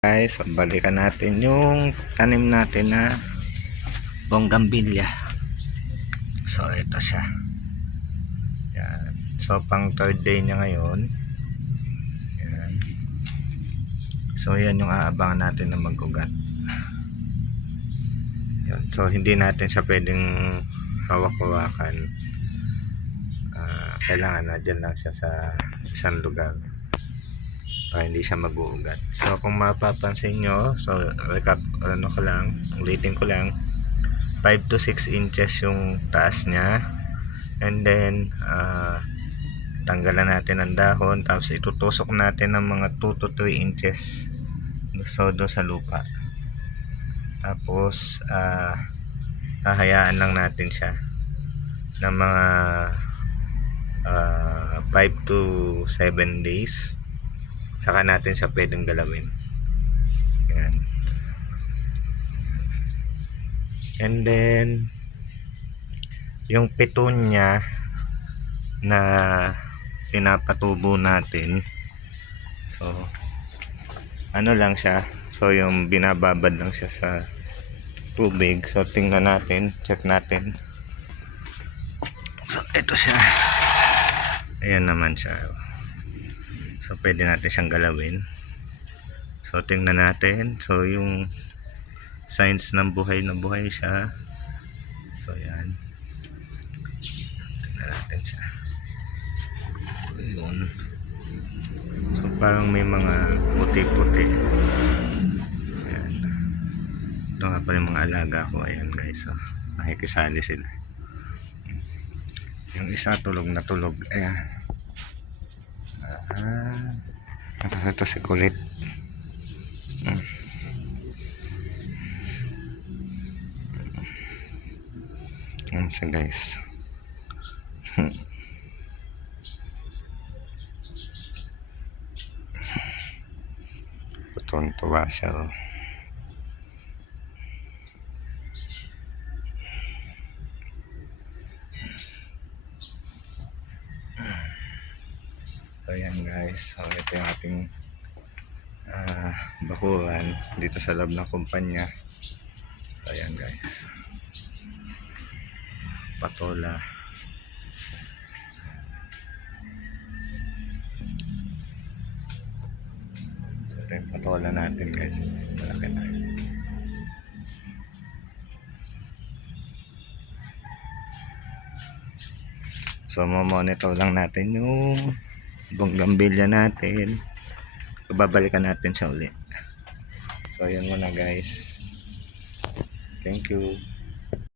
Guys, so balikan natin yung tanim natin na bonggambilya. So ito siya. Yan. So pang third day niya ngayon. Yan. So yan yung aabangan natin na mag-ugat. Yan. So hindi natin siya pwedeng hawak-hawakan. Kailangan na dyan lang siya sa isang lugar para hindi siya mag-uugat. So kung mapapansin nyo, so recap, ulitin ko lang, 5 to 6 inches yung taas niya, and then tanggalan natin ang dahon, tapos itutusok natin ng mga 2 to 3 inches so doon sa lupa, tapos hahayaan lang natin siya ng mga 5 to 7 days, saka natin siya pwedeng galawin. Yan. And then yung petunia na pinapatubo natin, so ano lang siya, so yung binababad lang siya sa tubig. So tingnan natin, check natin. So ito siya, ayan naman siya. So pwede natin siyang galawin. So tingnan natin, so yung signs ng buhay na buhay siya. So yan, tingnan natin siya. Yun. So parang may mga puti-puti. Ayan. Ito nga pala yung mga alaga ko. Ayan guys, so nakikisali sila. Yung isa tulog na tulog. Ayan. Ito si kulit. Ayan siya guys. Tuwa siya. So yan guys, so ito yung ating bakuran dito sa loob ng kumpanya. So yan guys, patola. Ito yung patola natin guys, malaki na. So mamonitor lang natin yung bonggambilya natin, babalikan natin siya ulit. So yan muna guys, thank you.